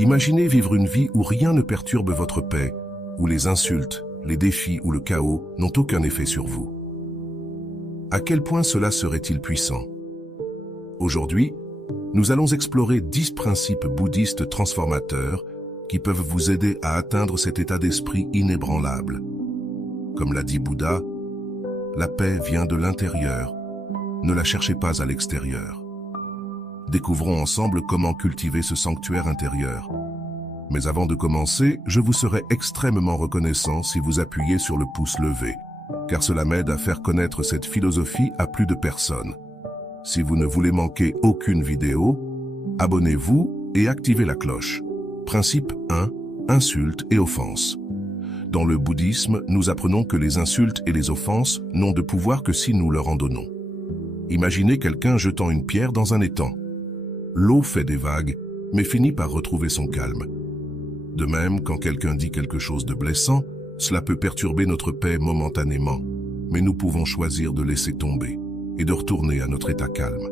Imaginez vivre une vie où rien ne perturbe votre paix, où les insultes, les défis ou le chaos n'ont aucun effet sur vous. À quel point cela serait-il puissant? Aujourd'hui, nous allons explorer 10 principes bouddhistes transformateurs qui peuvent vous aider à atteindre cet état d'esprit inébranlable. Comme l'a dit Bouddha, la paix vient de l'intérieur, ne la cherchez pas à l'extérieur. Découvrons ensemble comment cultiver ce sanctuaire intérieur. Mais avant de commencer, je vous serai extrêmement reconnaissant si vous appuyez sur le pouce levé, car cela m'aide à faire connaître cette philosophie à plus de personnes. Si vous ne voulez manquer aucune vidéo, abonnez-vous et activez la cloche. Principe 1. Insultes et offenses. Dans le bouddhisme, nous apprenons que les insultes et les offenses n'ont de pouvoir que si nous leur en donnons. Imaginez quelqu'un jetant une pierre dans un étang. L'eau fait des vagues, mais finit par retrouver son calme. De même, quand quelqu'un dit quelque chose de blessant, cela peut perturber notre paix momentanément, mais nous pouvons choisir de laisser tomber et de retourner à notre état calme.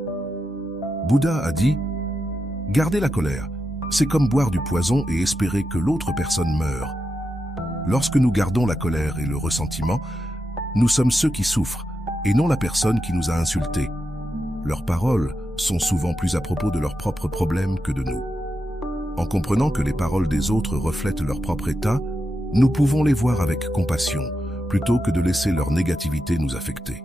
Bouddha a dit « Garder la colère, c'est comme boire du poison et espérer que l'autre personne meure. » Lorsque nous gardons la colère et le ressentiment, nous sommes ceux qui souffrent et non la personne qui nous a insultés. Leurs paroles sont souvent plus à propos de leurs propres problèmes que de nous. En comprenant que les paroles des autres reflètent leur propre état, nous pouvons les voir avec compassion, plutôt que de laisser leur négativité nous affecter.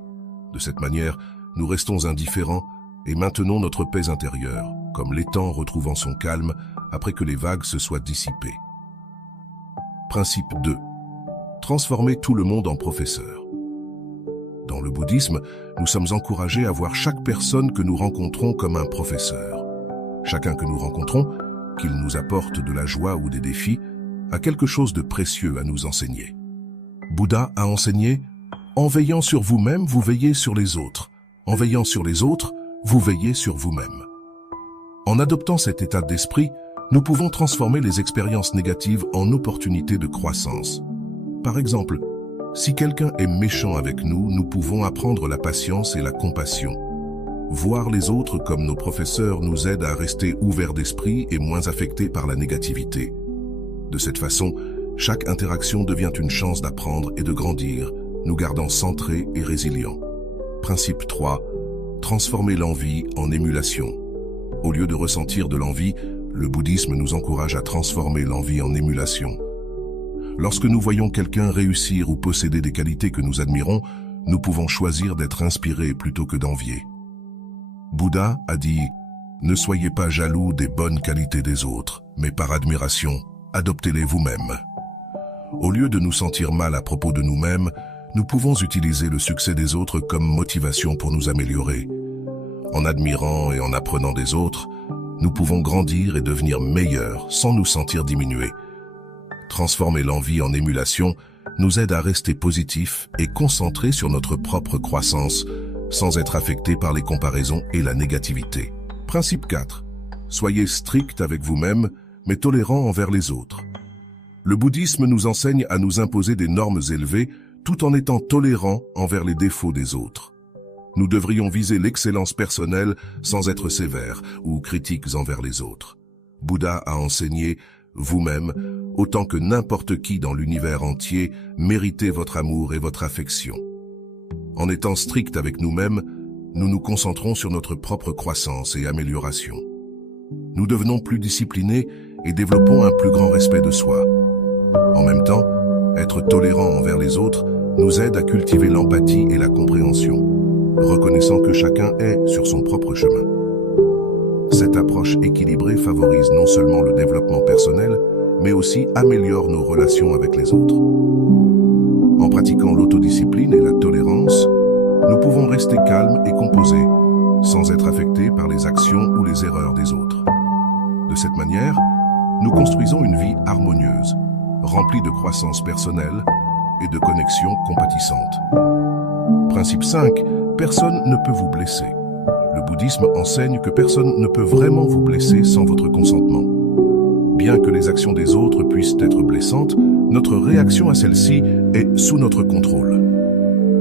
De cette manière, nous restons indifférents et maintenons notre paix intérieure, comme l'étang retrouvant son calme après que les vagues se soient dissipées. Principe 2. Transformer tout le monde en professeur. Dans le bouddhisme, nous sommes encouragés à voir chaque personne que nous rencontrons comme un professeur. Chacun que nous rencontrons, qu'il nous apporte de la joie ou des défis, a quelque chose de précieux à nous enseigner. Bouddha a enseigné « En veillant sur vous-même, vous veillez sur les autres. En veillant sur les autres, vous veillez sur vous-même. » En adoptant cet état d'esprit, nous pouvons transformer les expériences négatives en opportunités de croissance. Par exemple, si quelqu'un est méchant avec nous, nous pouvons apprendre la patience et la compassion. Voir les autres comme nos professeurs nous aide à rester ouverts d'esprit et moins affectés par la négativité. De cette façon, chaque interaction devient une chance d'apprendre et de grandir, nous gardant centrés et résilients. Principe 3. Transformer l'envie en émulation. Au lieu de ressentir de l'envie, le bouddhisme nous encourage à transformer l'envie en émulation. Lorsque nous voyons quelqu'un réussir ou posséder des qualités que nous admirons, nous pouvons choisir d'être inspirés plutôt que d'envier. Bouddha a dit « Ne soyez pas jaloux des bonnes qualités des autres, mais par admiration, adoptez-les vous-même. » Au lieu de nous sentir mal à propos de nous-mêmes, nous pouvons utiliser le succès des autres comme motivation pour nous améliorer. En admirant et en apprenant des autres, nous pouvons grandir et devenir meilleurs sans nous sentir diminués. Transformer l'envie en émulation nous aide à rester positifs et concentrés sur notre propre croissance, sans être affectés par les comparaisons et la négativité. Principe 4. Soyez strict avec vous-même, mais tolérant envers les autres. Le bouddhisme nous enseigne à nous imposer des normes élevées tout en étant tolérants envers les défauts des autres. Nous devrions viser l'excellence personnelle sans être sévères ou critiques envers les autres. Bouddha a enseigné « Vous-même, autant que n'importe qui dans l'univers entier, méritez votre amour et votre affection. » En étant stricts avec nous-mêmes, nous nous concentrons sur notre propre croissance et amélioration. Nous devenons plus disciplinés et développons un plus grand respect de soi. En même temps, être tolérant envers les autres nous aide à cultiver l'empathie et la compréhension, reconnaissant que chacun est sur son propre chemin. Cette approche équilibrée favorise non seulement le développement personnel, mais aussi améliore nos relations avec les autres. En pratiquant l'autodiscipline et la tolérance, nous pouvons rester calmes et composés, sans être affectés par les actions ou les erreurs des autres. De cette manière, nous construisons une vie harmonieuse, remplie de croissance personnelle et de connexions compatissantes. Principe 5. Personne ne peut vous blesser. Le bouddhisme enseigne que personne ne peut vraiment vous blesser sans votre consentement. Bien que les actions des autres puissent être blessantes, notre réaction à celles-ci est sous notre contrôle.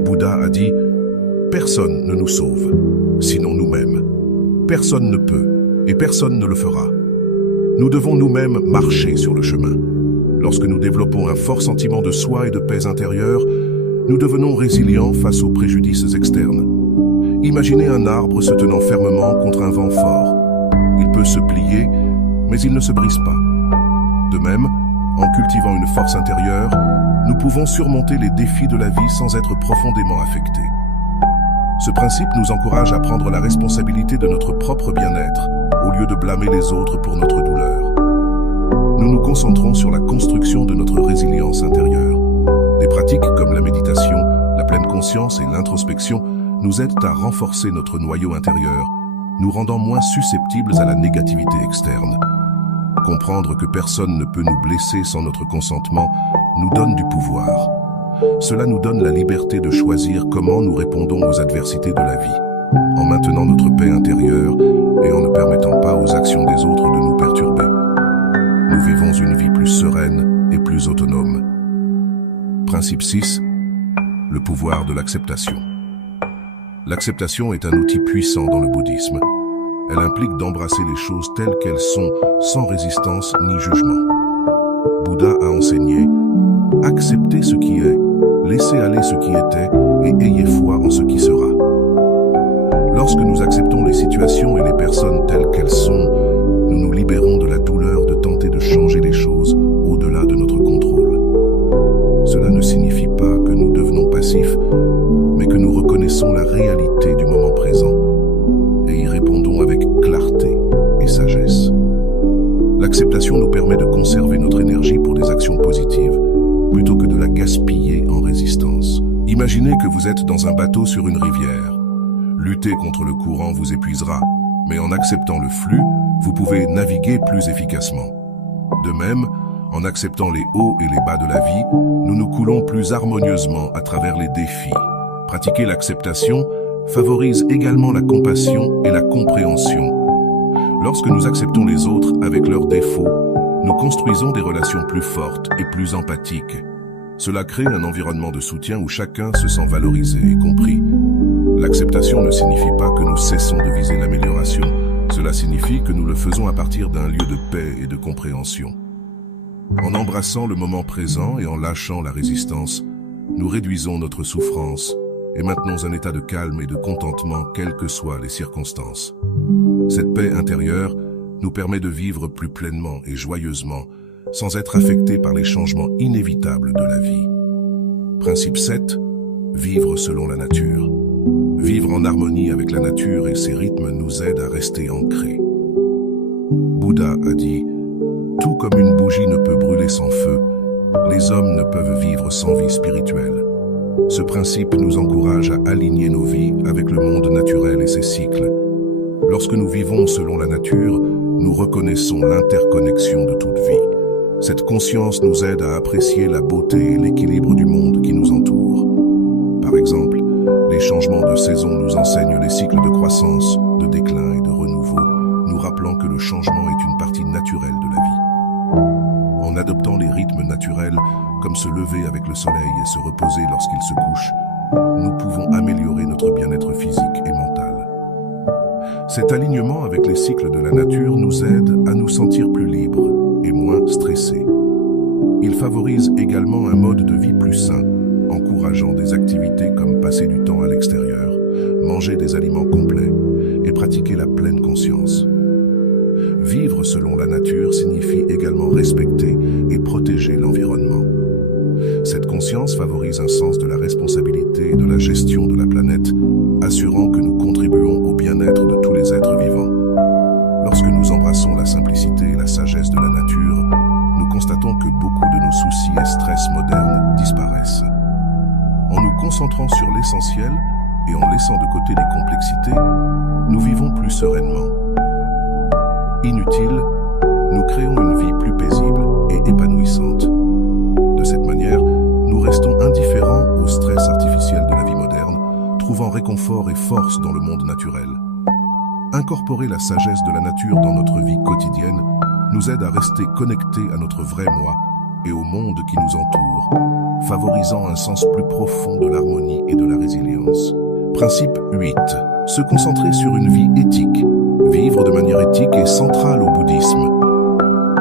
Bouddha a dit « Personne ne nous sauve, sinon nous-mêmes. Personne ne peut, et personne ne le fera. » Nous devons nous-mêmes marcher sur le chemin. Lorsque nous développons un fort sentiment de soi et de paix intérieure, nous devenons résilients face aux préjudices externes. Imaginez un arbre se tenant fermement contre un vent fort. Il peut se plier, mais il ne se brise pas. De même, en cultivant une force intérieure, nous pouvons surmonter les défis de la vie sans être profondément affectés. Ce principe nous encourage à prendre la responsabilité de notre propre bien-être, au lieu de blâmer les autres pour notre douleur. Nous nous concentrons sur la construction de notre résilience intérieure. Des pratiques comme la méditation, la pleine conscience et l'introspection nous aident à renforcer notre noyau intérieur, nous rendant moins susceptibles à la négativité externe. Comprendre que personne ne peut nous blesser sans notre consentement nous donne du pouvoir. Cela nous donne la liberté de choisir comment nous répondons aux adversités de la vie, en maintenant notre paix intérieure et en ne permettant pas aux actions des autres de nous perturber. Nous vivons une vie plus sereine et plus autonome. Principe 6. Le pouvoir de l'acceptation. L'acceptation est un outil puissant dans le bouddhisme. Elle implique d'embrasser les choses telles qu'elles sont, sans résistance ni jugement. Bouddha a enseigné « Acceptez ce qui est, laissez aller ce qui était et ayez foi en ce qui sera ». Lorsque nous acceptons les situations et les personnes telles qu'elles sont, nous nous libérons de la douleur de tenter de changer les choses au-delà de notre contrôle. Cela ne signifie pas que nous devenons passifs, mais que nous reconnaissons la réalité du moment présent et y répondons avec clarté et sagesse. L'acceptation nous permet de conserver notre énergie pour des actions positives, plutôt que de la gaspiller en résistance. Imaginez que vous êtes dans un bateau sur une rivière. Lutter contre le courant vous épuisera, mais en acceptant le flux, vous pouvez naviguer plus efficacement. De même, en acceptant les hauts et les bas de la vie, nous nous coulons plus harmonieusement à travers les défis. Pratiquer l'acceptation favorise également la compassion et la compréhension. Lorsque nous acceptons les autres avec leurs défauts, nous construisons des relations plus fortes et plus empathiques. Cela crée un environnement de soutien où chacun se sent valorisé et compris. L'acceptation ne signifie pas que nous cessons de viser l'amélioration. Cela signifie que nous le faisons à partir d'un lieu de paix et de compréhension. En embrassant le moment présent et en lâchant la résistance, nous réduisons notre souffrance et maintenons un état de calme et de contentement quelles que soient les circonstances. Cette paix intérieure nous permet de vivre plus pleinement et joyeusement, sans être affectés par les changements inévitables de la vie. Principe 7. Vivre selon la nature. Vivre en harmonie avec la nature et ses rythmes nous aide à rester ancrés. Bouddha a dit « Tout comme une bougie ne peut brûler sans feu, les hommes ne peuvent vivre sans vie spirituelle. » Ce principe nous encourage à aligner nos vies avec le monde naturel et ses cycles. Lorsque nous vivons selon la nature, nous reconnaissons l'interconnexion de toute vie. Cette conscience nous aide à apprécier la beauté et l'équilibre du monde qui nous entoure. Par exemple, les changements de saison nous enseignent les cycles de croissance, de déclin et de renouveau, nous rappelant que le changement est une partie naturelle de la vie. En adoptant les rythmes naturels, comme se lever avec le soleil et se reposer lorsqu'il se couche, nous pouvons améliorer notre bien-être physique et mental. Cet alignement avec les cycles de la nature nous aide à nous sentir plus libres et moins stressés. Il favorise également un mode de vie plus sain, encourageant des activités comme passer du temps à l'extérieur, manger des aliments complets et pratiquer la pleine conscience. Vivre selon la nature signifie également respecter et protéger l'environnement. Cette conscience favorise un sens de la responsabilité et de la gestion de la planète, assurant que nous contribuons au bien-être de tous les êtres vivants. Lorsque nous embrassons la simplicité et la sagesse de la nature, nous constatons que beaucoup de nos soucis et stress modernes disparaissent. En nous concentrant sur l'essentiel et en laissant de côté les complexités, nous vivons plus sereinement. Inutile, nous créons une vie plus paisible et épanouissante. De cette manière, nous restons indifférents au stress artificiel de la vie moderne, trouvant réconfort et force dans le monde naturel. Incorporer la sagesse de la nature dans notre vie quotidienne nous aide à rester connectés à notre vrai moi et au monde qui nous entoure, favorisant un sens plus profond de l'harmonie et de la résilience. Principe 8. Se concentrer sur une vie éthique. Vivre de manière éthique est central au bouddhisme.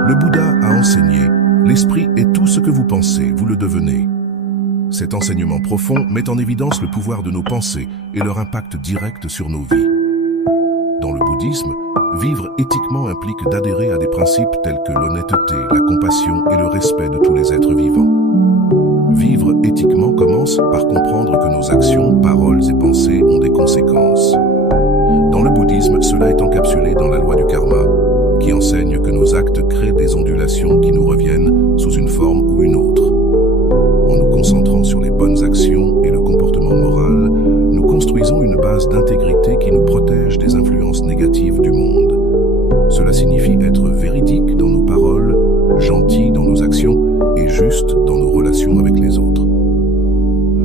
Le Bouddha a enseigné « L'esprit est tout ce que vous pensez, vous le devenez ». Cet enseignement profond met en évidence le pouvoir de nos pensées et leur impact direct sur nos vies. Dans le bouddhisme, vivre éthiquement implique d'adhérer à des principes tels que l'honnêteté, la compassion et le respect de tous les êtres vivants. Vivre éthiquement commence par comprendre que nos actions, paroles et pensées ont des conséquences. Dans le bouddhisme, cela est encapsulé dans la loi du karma, qui enseigne que nos actes créent des ondulations qui nous reviennent sous une forme ou une autre. En nous concentrant sur les bonnes actions et le comportement moral, nous construisons une base d'intégrité qui nous protège des influences négatives du monde. Cela signifie être véridique dans nos paroles, gentil dans nos actions et juste dans nos relations avec les autres.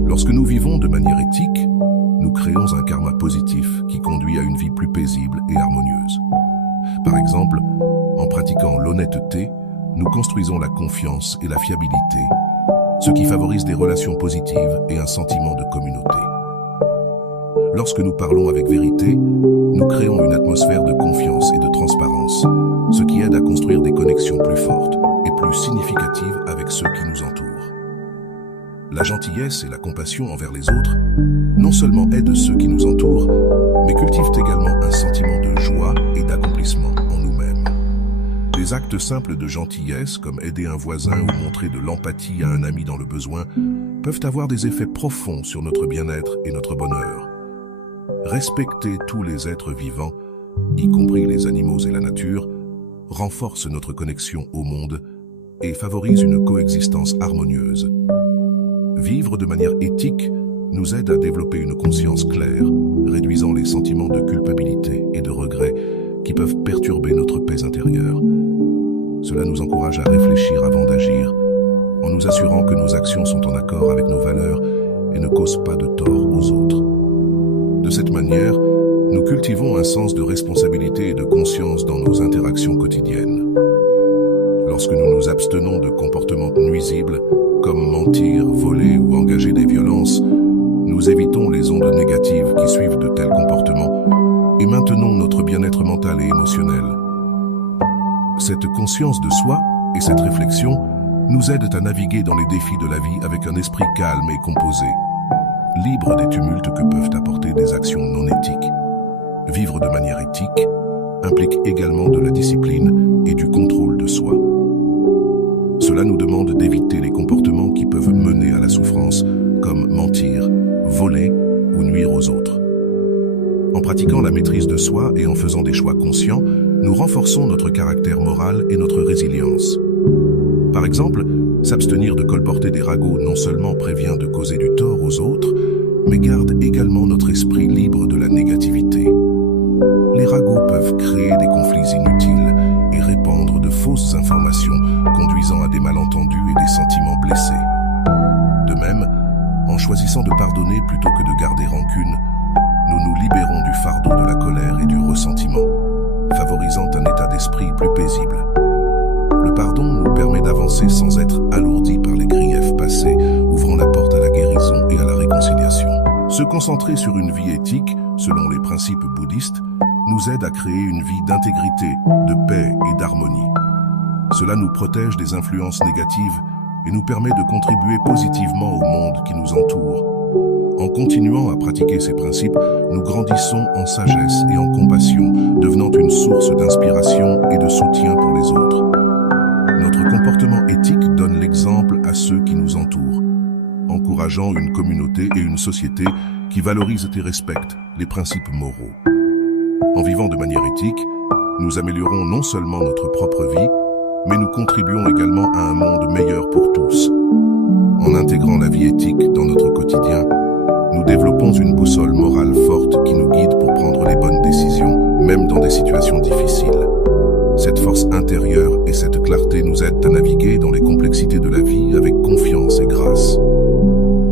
Lorsque nous vivons de manière éthique, nous créons un karma positif qui conduit à une vie plus paisible et harmonieuse. Par exemple, en pratiquant l'honnêteté, nous construisons la confiance et la fiabilité, ce qui favorise des relations positives et un sentiment de communauté. Lorsque nous parlons avec vérité, nous créons une atmosphère de confiance et de transparence, ce qui aide à construire des connexions plus fortes et plus significatives avec ceux qui nous entourent. La gentillesse et la compassion envers les autres non seulement aident ceux qui nous entourent, mais cultivent également un sentiment de joie et d'accomplissement en nous-mêmes. Des actes simples de gentillesse, comme aider un voisin ou montrer de l'empathie à un ami dans le besoin, peuvent avoir des effets profonds sur notre bien-être et notre bonheur. Respecter tous les êtres vivants, y compris les animaux et la nature, renforce notre connexion au monde et favorise une coexistence harmonieuse. Vivre de manière éthique nous aide à développer une conscience claire, réduisant les sentiments de culpabilité et de regret qui peuvent perturber notre paix intérieure. Cela nous encourage à réfléchir avant d'agir, en nous assurant que nos actions sont en accord avec nos valeurs et ne causent pas de tort aux autres. De cette manière, nous cultivons un sens de responsabilité et de conscience dans nos interactions quotidiennes. Lorsque nous nous abstenons de comportements nuisibles, comme mentir, voler ou engager des violences, nous évitons les ondes négatives qui suivent de tels comportements et maintenons notre bien-être mental et émotionnel. Cette conscience de soi et cette réflexion nous aident à naviguer dans les défis de la vie avec un esprit calme et composé, libre des tumultes que peuvent apporter des actions non éthiques. Vivre de manière éthique implique également de la discipline et du contrôle de soi. Cela nous demande d'éviter les comportements qui peuvent mener à la souffrance, comme mentir, voler ou nuire aux autres. En pratiquant la maîtrise de soi et en faisant des choix conscients, nous renforçons notre caractère moral et notre résilience. Par exemple, s'abstenir de colporter des ragots non seulement prévient de causer du tort aux autres, mais garde également notre esprit libre de la négativité. Les ragots peuvent créer des conflits inutiles et répandre de fausses informations, conduisant à des malentendus et des sentiments blessés. De même, en choisissant de pardonner plutôt que de garder rancune, nous nous libérons du fardeau de la colère et du ressentiment, favorisant un état d'esprit plus paisible. Le pardon nous permet d'avancer sans être alourdi par les griefs passés, ouvrant la porte à la guérison et à la réconciliation. Se concentrer sur une vie éthique, selon les principes bouddhistes, nous aide à créer une vie d'intégrité, de paix et d'harmonie. Cela nous protège des influences négatives et nous permet de contribuer positivement au monde qui nous entoure. En continuant à pratiquer ces principes, nous grandissons en sagesse et en compassion, devenant une source d'inspiration et de soutien pour les autres. Notre comportement éthique donne l'exemple à ceux qui nous entourent, encourageant une communauté et une société qui valorisent et respectent les principes moraux. En vivant de manière éthique, nous améliorons non seulement notre propre vie, mais nous contribuons également à un monde meilleur pour tous. En intégrant la vie éthique dans notre quotidien, nous développons une boussole morale forte qui nous guide pour prendre les bonnes décisions, même dans des situations difficiles. Cette force intérieure et cette clarté nous aident à naviguer dans les complexités de la vie avec confiance et grâce.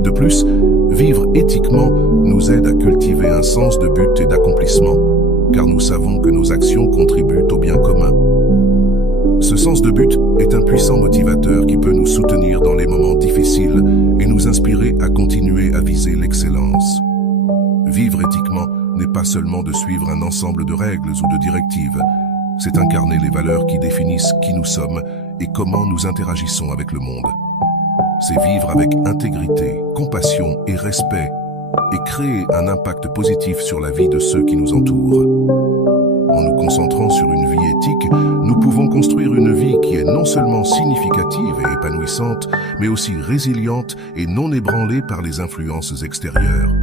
De plus, vivre éthiquement nous aide à cultiver un sens de but et d'accomplissement, car nous savons que nos actions contribuent au bien commun. Ce sens de but est un puissant motivateur qui peut nous soutenir dans les moments difficiles et nous inspirer à continuer à viser l'excellence. Vivre éthiquement n'est pas seulement de suivre un ensemble de règles ou de directives, C'est incarner les valeurs qui définissent qui nous sommes et comment nous interagissons avec le monde. C'est vivre avec intégrité, compassion et respect et créer un impact positif sur la vie de ceux qui nous entourent. En nous concentrant sur une vie éthique, nous pouvons construire une vie qui est non seulement significative et épanouissante, mais aussi résiliente et non ébranlée par les influences extérieures.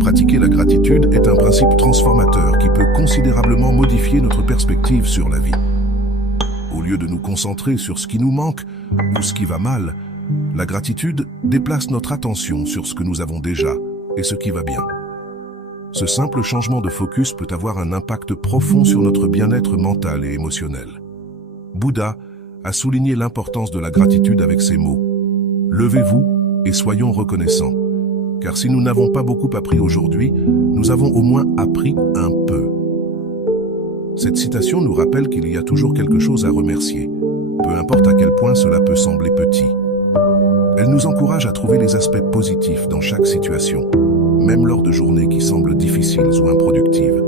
Pratiquer la gratitude est un principe transformateur qui peut considérablement modifier notre perspective sur la vie. Au lieu de nous concentrer sur ce qui nous manque ou ce qui va mal, la gratitude déplace notre attention sur ce que nous avons déjà et ce qui va bien. Ce simple changement de focus peut avoir un impact profond sur notre bien-être mental et émotionnel. Bouddha a souligné l'importance de la gratitude avec ces mots. Levez-vous et soyons reconnaissants, car si nous n'avons pas beaucoup appris aujourd'hui, nous avons au moins appris un peu. Cette citation nous rappelle qu'il y a toujours quelque chose à remercier, peu importe à quel point cela peut sembler petit. Elle nous encourage à trouver les aspects positifs dans chaque situation, même lors de journées qui semblent difficiles ou improductives.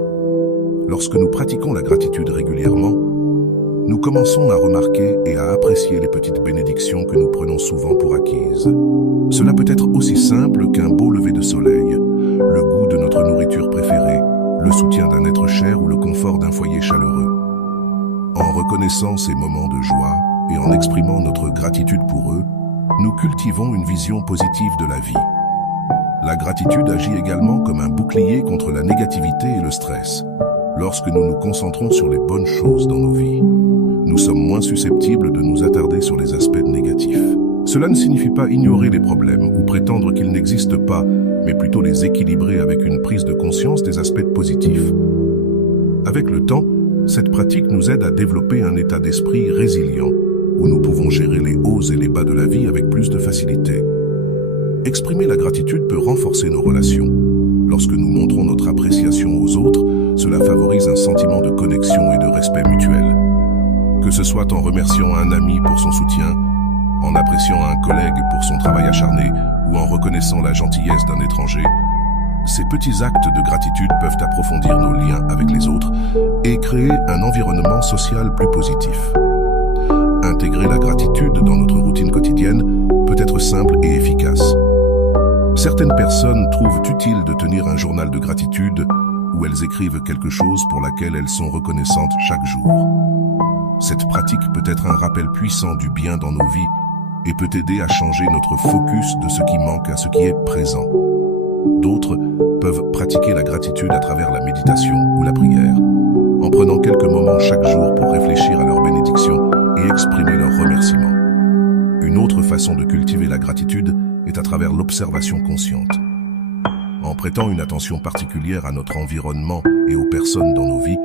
Lorsque nous pratiquons la gratitude régulièrement, nous commençons à remarquer et à apprécier les petites bénédictions que nous prenons souvent pour acquises. Cela peut être aussi simple qu'un beau lever de soleil, le goût de notre nourriture préférée, le soutien d'un être cher ou le confort d'un foyer chaleureux. En reconnaissant ces moments de joie et en exprimant notre gratitude pour eux, nous cultivons une vision positive de la vie. La gratitude agit également comme un bouclier contre la négativité et le stress. Lorsque nous nous concentrons sur les bonnes choses dans nos vies, nous sommes moins susceptibles de nous attarder sur les aspects négatifs. Cela ne signifie pas ignorer les problèmes ou prétendre qu'ils n'existent pas, mais plutôt les équilibrer avec une prise de conscience des aspects positifs. Avec le temps, cette pratique nous aide à développer un état d'esprit résilient, où nous pouvons gérer les hauts et les bas de la vie avec plus de facilité. Exprimer la gratitude peut renforcer nos relations. Lorsque nous montrons notre appréciation aux autres, cela favorise un sentiment de connexion et de respect mutuel. Que ce soit en remerciant un ami pour son soutien, en appréciant un collègue pour son travail acharné ou en reconnaissant la gentillesse d'un étranger, ces petits actes de gratitude peuvent approfondir nos liens avec les autres et créer un environnement social plus positif. Intégrer la gratitude dans notre routine quotidienne peut être simple et efficace. Certaines personnes trouvent utile de tenir un journal de gratitude où elles écrivent quelque chose pour laquelle elles sont reconnaissantes chaque jour. Cette pratique peut être un rappel puissant du bien dans nos vies et peut aider à changer notre focus de ce qui manque à ce qui est présent. D'autres peuvent pratiquer la gratitude à travers la méditation ou la prière, en prenant quelques moments chaque jour pour réfléchir à leurs bénédictions et exprimer leurs remerciements. Une autre façon de cultiver la gratitude est à travers l'observation consciente. En prêtant une attention particulière à notre environnement et aux personnes dans nos vies,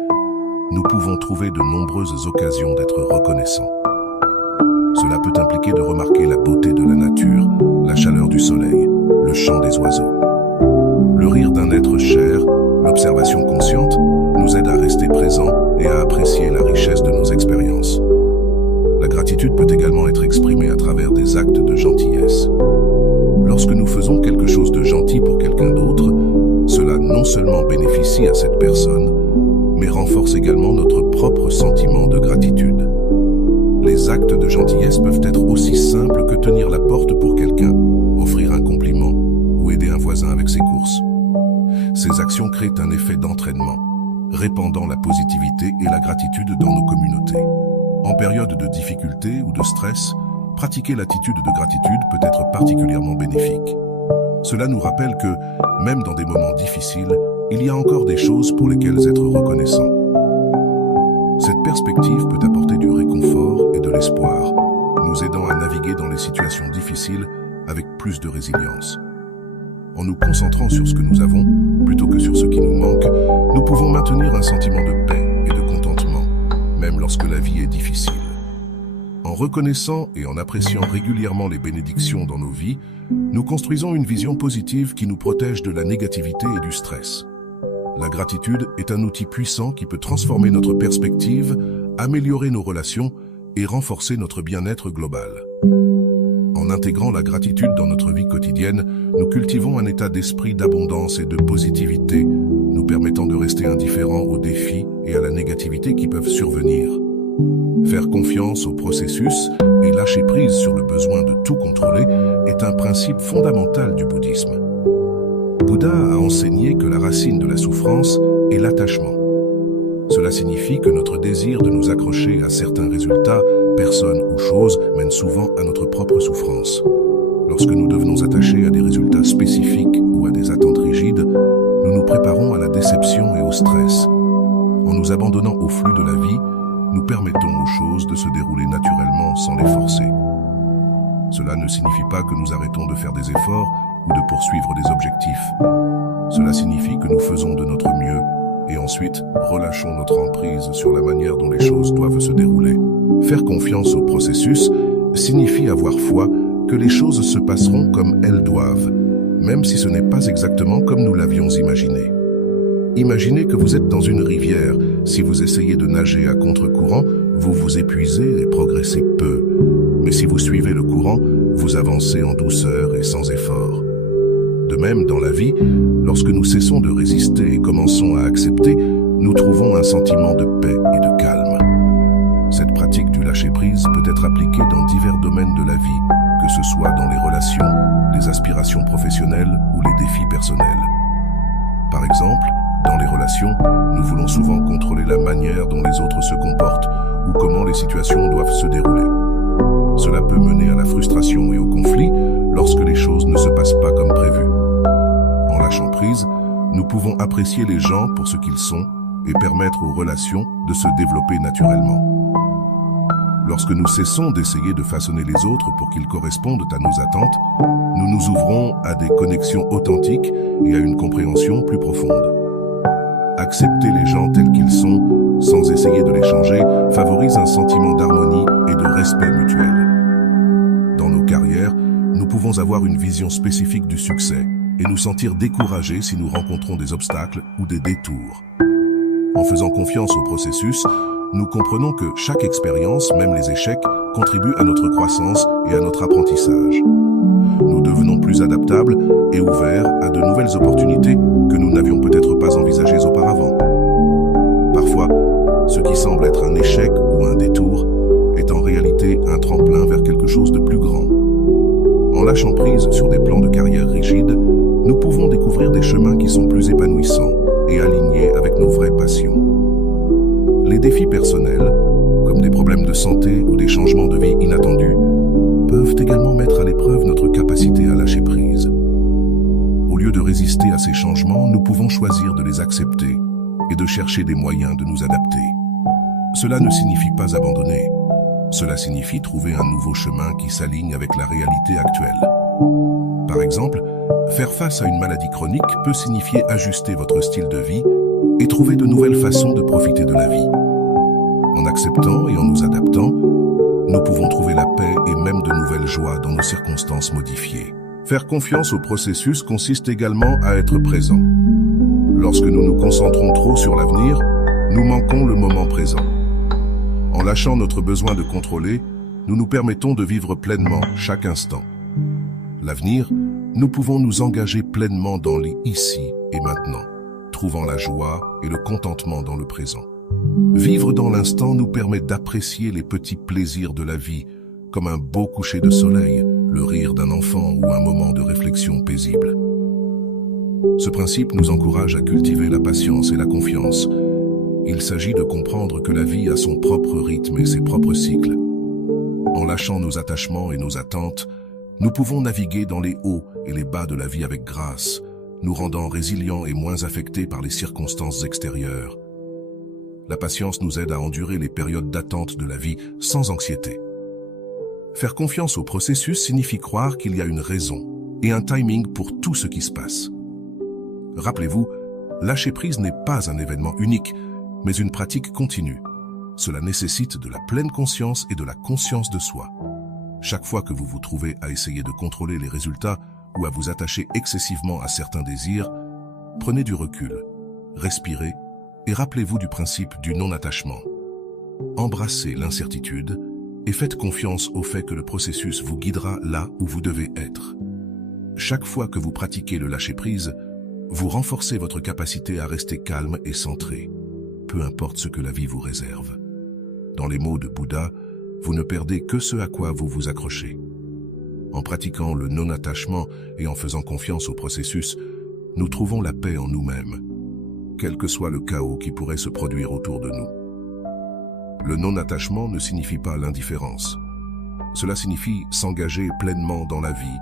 nous pouvons trouver de nombreuses occasions d'être reconnaissants. Cela peut impliquer de remarquer la beauté de la nature, la chaleur du soleil, le chant des oiseaux. Le rire d'un être cher, l'observation consciente, nous aide à rester présents et à apprécier la richesse de nos expériences. La gratitude peut également être exprimée à travers des actes de gentillesse. Lorsque nous faisons quelque chose de gentil pour quelqu'un d'autre, cela non seulement bénéficie à cette personne, mais renforce également notre propre sentiment de gratitude. Les actes de gentillesse peuvent être aussi simples que tenir la porte pour quelqu'un, offrir un compliment ou aider un voisin avec ses courses. Ces actions créent un effet d'entraînement, répandant la positivité et la gratitude dans nos communautés. En période de difficulté ou de stress, pratiquer l'attitude de gratitude peut être particulièrement bénéfique. Cela nous rappelle que, même dans des moments difficiles, il y a encore des choses pour lesquelles être reconnaissant. Cette perspective peut apporter du réconfort et de l'espoir, nous aidant à naviguer dans les situations difficiles avec plus de résilience. En nous concentrant sur ce que nous avons, plutôt que sur ce qui nous manque, nous pouvons maintenir un sentiment de paix et de contentement, même lorsque la vie est difficile. En reconnaissant et en appréciant régulièrement les bénédictions dans nos vies, nous construisons une vision positive qui nous protège de la négativité et du stress. La gratitude est un outil puissant qui peut transformer notre perspective, améliorer nos relations et renforcer notre bien-être global. En intégrant la gratitude dans notre vie quotidienne, nous cultivons un état d'esprit d'abondance et de positivité, nous permettant de rester indifférents aux défis et à la négativité qui peuvent survenir. Faire confiance au processus et lâcher prise sur le besoin de tout contrôler est un principe fondamental du bouddhisme. Bouddha a enseigné que la racine de la souffrance est l'attachement. Cela signifie que notre désir de nous accrocher à certains résultats, personnes ou choses mène souvent à notre propre souffrance. Lorsque nous devenons attachés à des résultats spécifiques ou à des attentes rigides, nous nous préparons à la déception et au stress. En nous abandonnant au flux de la vie, nous permettons aux choses de se dérouler naturellement sans les forcer. Cela ne signifie pas que nous arrêtons de faire des efforts ou de poursuivre des objectifs. Cela signifie que nous faisons de notre mieux et ensuite relâchons notre emprise sur la manière dont les choses doivent se dérouler. Faire confiance au processus signifie avoir foi que les choses se passeront comme elles doivent, même si ce n'est pas exactement comme nous l'avions imaginé. Imaginez que vous êtes dans une rivière. Si vous essayez de nager à contre-courant, vous vous épuisez et progressez peu. Mais si vous suivez le courant, vous avancez en douceur et sans effort. De même, dans la vie, lorsque nous cessons de résister et commençons à accepter, nous trouvons un sentiment de paix et de calme. Cette pratique du lâcher-prise peut être appliquée dans divers domaines de la vie, que ce soit dans les relations, les aspirations professionnelles ou les défis personnels. Par exemple, dans les relations, nous voulons souvent contrôler la manière dont les autres se comportent ou comment les situations doivent se dérouler. Cela peut mener à la frustration et au conflit lorsque les choses ne se passent pas comme prévu. En lâchant prise, nous pouvons apprécier les gens pour ce qu'ils sont et permettre aux relations de se développer naturellement. Lorsque nous cessons d'essayer de façonner les autres pour qu'ils correspondent à nos attentes, nous nous ouvrons à des connexions authentiques et à une compréhension plus profonde. Accepter les gens tels qu'ils sont, sans essayer de les changer, favorise un sentiment d'harmonie et de respect mutuel. Dans nos carrières, nous pouvons avoir une vision spécifique du succès et nous sentir découragés si nous rencontrons des obstacles ou des détours. En faisant confiance au processus, nous comprenons que chaque expérience, même les échecs, contribue à notre croissance et à notre apprentissage. Nous devenons plus adaptables et ouverts à de nouvelles opportunités que nous n'avions peut-être pas envisagées auparavant. Parfois, ce qui semble être un échec ou un détour est en réalité un tremplin vers quelque chose de plus grand. En lâchant prise sur des plans de carrière rigides, nous pouvons découvrir des chemins qui sont plus épanouissants et alignés avec nos vraies passions. Les défis personnels, comme des problèmes de santé ou des changements de vie inattendus, peuvent également mettre à l'épreuve notre capacité à lâcher prise. Au lieu de résister à ces changements, nous pouvons choisir de les accepter et de chercher des moyens de nous adapter. Cela ne signifie pas abandonner. Cela signifie trouver un nouveau chemin qui s'aligne avec la réalité actuelle. Par exemple, faire face à une maladie chronique peut signifier ajuster votre style de vie et trouver de nouvelles façons de profiter de la vie. En acceptant et en nous adaptant, nous pouvons trouver la paix et même de nouvelles joies dans nos circonstances modifiées. Faire confiance au processus consiste également à être présent. Lorsque nous nous concentrons trop sur l'avenir, nous manquons le moment présent. En lâchant notre besoin de contrôler, nous nous permettons de vivre pleinement chaque instant. L'avenir, nous pouvons nous engager pleinement dans les ici et maintenant, trouvant la joie et le contentement dans le présent. Vivre dans l'instant nous permet d'apprécier les petits plaisirs de la vie, comme un beau coucher de soleil, le rire d'un enfant ou un moment de réflexion paisible. Ce principe nous encourage à cultiver la patience et la confiance. Il s'agit de comprendre que la vie a son propre rythme et ses propres cycles. En lâchant nos attachements et nos attentes, nous pouvons naviguer dans les hauts et les bas de la vie avec grâce, nous rendant résilients et moins affectés par les circonstances extérieures. La patience nous aide à endurer les périodes d'attente de la vie sans anxiété. Faire confiance au processus signifie croire qu'il y a une raison et un timing pour tout ce qui se passe. Rappelez-vous, lâcher prise n'est pas un événement unique, mais une pratique continue. Cela nécessite de la pleine conscience et de la conscience de soi. Chaque fois que vous vous trouvez à essayer de contrôler les résultats ou à vous attacher excessivement à certains désirs, prenez du recul, respirez et rappelez-vous du principe du non-attachement. Embrassez l'incertitude et faites confiance au fait que le processus vous guidera là où vous devez être. Chaque fois que vous pratiquez le lâcher-prise, vous renforcez votre capacité à rester calme et centré, peu importe ce que la vie vous réserve. Dans les mots de Bouddha, vous ne perdez que ce à quoi vous vous accrochez. En pratiquant le non-attachement et en faisant confiance au processus, nous trouvons la paix en nous-mêmes, quel que soit le chaos qui pourrait se produire autour de nous. Le non-attachement ne signifie pas l'indifférence. Cela signifie s'engager pleinement dans la vie,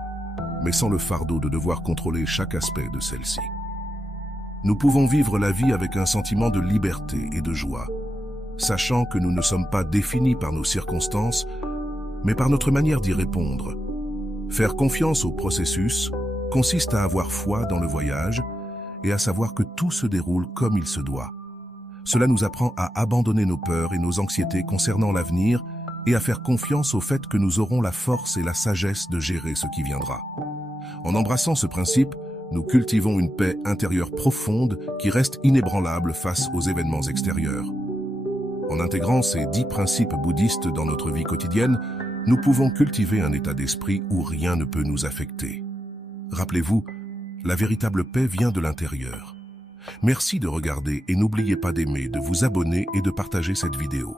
mais sans le fardeau de devoir contrôler chaque aspect de celle-ci. Nous pouvons vivre la vie avec un sentiment de liberté et de joie, sachant que nous ne sommes pas définis par nos circonstances, mais par notre manière d'y répondre. Faire confiance au processus consiste à avoir foi dans le voyage et à savoir que tout se déroule comme il se doit. Cela nous apprend à abandonner nos peurs et nos anxiétés concernant l'avenir et à faire confiance au fait que nous aurons la force et la sagesse de gérer ce qui viendra. En embrassant ce principe, nous cultivons une paix intérieure profonde qui reste inébranlable face aux événements extérieurs. En intégrant ces 10 principes bouddhistes dans notre vie quotidienne, nous pouvons cultiver un état d'esprit où rien ne peut nous affecter. Rappelez-vous, la véritable paix vient de l'intérieur. Merci de regarder et n'oubliez pas d'aimer, de vous abonner et de partager cette vidéo.